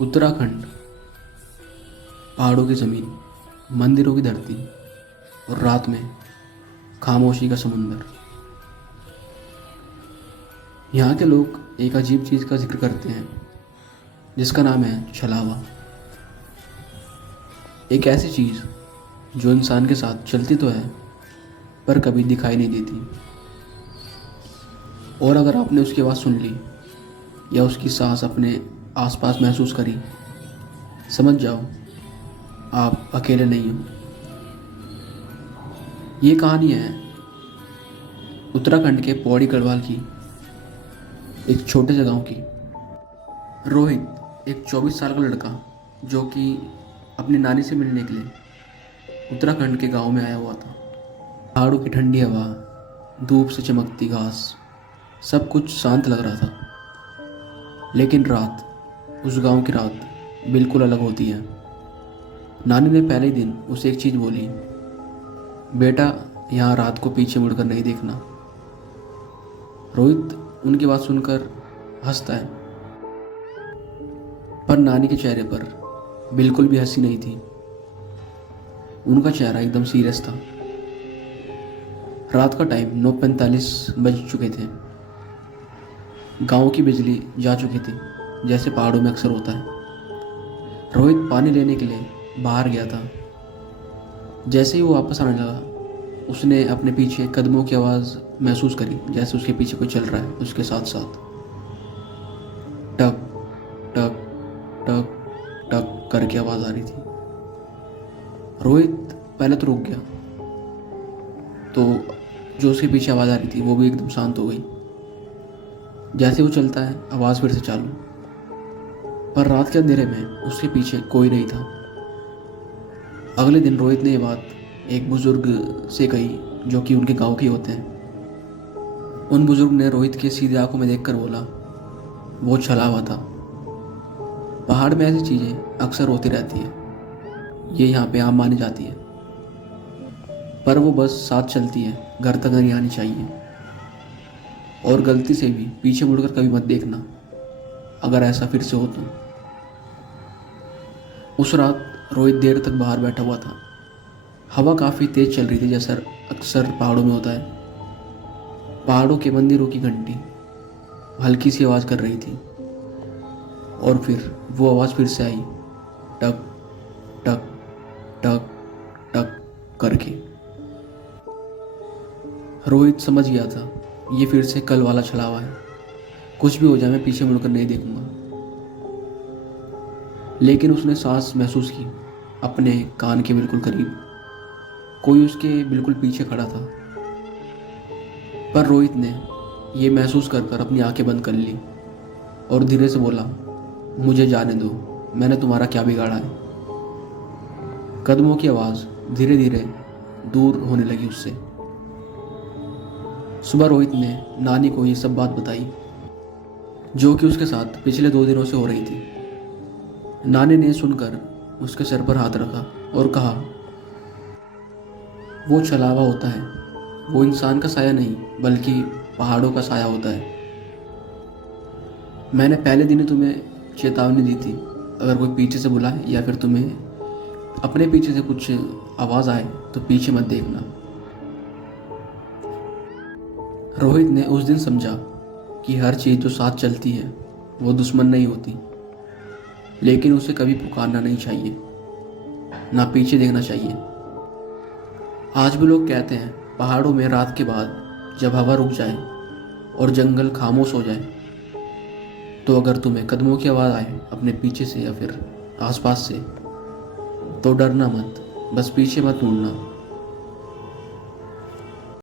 उत्तराखंड, पहाड़ों की ज़मीन, मंदिरों की धरती और रात में खामोशी का समुंदर। यहाँ के लोग एक अजीब चीज़ का जिक्र करते हैं जिसका नाम है छलावा। एक ऐसी चीज़ जो इंसान के साथ चलती तो है पर कभी दिखाई नहीं देती, और अगर आपने उसकी आवाज़ सुन ली या उसकी सांस अपने आसपास महसूस करी, समझ जाओ आप अकेले नहीं हो। ये कहानी है उत्तराखंड के पौड़ी गढ़वाल की, एक छोटे से गांव की। रोहित एक 24 साल का लड़का जो कि अपनी नानी से मिलने के लिए उत्तराखंड के गांव में आया हुआ था। पहाड़ों की ठंडी हवा, धूप से चमकती घास, सब कुछ शांत लग रहा था। लेकिन रात, उस गांव की रात बिल्कुल अलग होती है। नानी ने पहले ही दिन उसे एक चीज़ बोली, बेटा यहाँ रात को पीछे मुड़कर नहीं देखना। रोहित उनकी बात सुनकर हंसता है, पर नानी के चेहरे पर बिल्कुल भी हंसी नहीं थी। उनका चेहरा एकदम सीरियस था। रात का टाइम 9:45 बज चुके थे। गांव की बिजली जा चुकी थी, जैसे पहाड़ों में अक्सर होता है। रोहित पानी लेने के लिए बाहर गया था। जैसे ही वो वापस आने लगा, उसने अपने पीछे कदमों की आवाज़ महसूस करी, जैसे उसके पीछे कोई चल रहा है। उसके साथ साथ टक टक टक टक करके आवाज़ आ रही थी। रोहित पहले तो रुक गया, तो जो उसके पीछे आवाज़ आ रही थी वो भी एकदम शांत हो गई। जैसे वो चलता है, आवाज़ फिर से चालू। पर रात के अंधेरे में उसके पीछे कोई नहीं था। अगले दिन रोहित ने ये बात एक बुजुर्ग से कही जो कि उनके गांव के होते हैं। उन बुजुर्ग ने रोहित के सीधे आंखों में देखकर बोला, वो छला हुआ था। पहाड़ में ऐसी चीज़ें अक्सर होती रहती है, ये यहाँ पे आम मानी जाती है, पर वो बस साथ चलती है, घर तक नहीं आनी चाहिए। और गलती से भी पीछे मुड़कर कभी मत देखना, अगर ऐसा फिर से हो तो। उस रात रोहित देर तक बाहर बैठा हुआ था। हवा काफ़ी तेज चल रही थी, जैसा अक्सर पहाड़ों में होता है। पहाड़ों के मंदिरों की घंटी हल्की सी आवाज़ कर रही थी, और फिर वो आवाज़ फिर से आई, टक टक टक टक करके। रोहित समझ गया था, ये फिर से कल वाला छलावा है। कुछ भी हो जाए मैं पीछे मुड़कर नहीं देखूंगा। लेकिन उसने सांस महसूस की अपने कान के बिल्कुल करीब। कोई उसके बिल्कुल पीछे खड़ा था। पर रोहित ने ये महसूस कर कर अपनी आंखें बंद कर ली और धीरे से बोला, मुझे जाने दो, मैंने तुम्हारा क्या बिगाड़ा है। कदमों की आवाज़ धीरे धीरे दूर होने लगी उससे। सुबह रोहित ने नानी को ये सब बात बताई जो कि उसके साथ पिछले 2 दिनों से हो रही थी। नानी ने सुनकर उसके सर पर हाथ रखा और कहा, वो छलावा होता है, वो इंसान का साया नहीं बल्कि पहाड़ों का साया होता है। मैंने पहले दिन ही तुम्हें चेतावनी दी थी, अगर कोई पीछे से बुलाए या फिर तुम्हें अपने पीछे से कुछ आवाज़ आए तो पीछे मत देखना। रोहित ने उस दिन समझा कि हर चीज़ जो साथ चलती है वो दुश्मन नहीं होती, लेकिन उसे कभी पुकारना नहीं चाहिए, ना पीछे देखना चाहिए। आज भी लोग कहते हैं पहाड़ों में रात के बाद जब हवा रुक जाए और जंगल खामोश हो जाए, तो अगर तुम्हें कदमों की आवाज़ आए अपने पीछे से या फिर आसपास से, तो डरना मत, बस पीछे मत मुड़ना।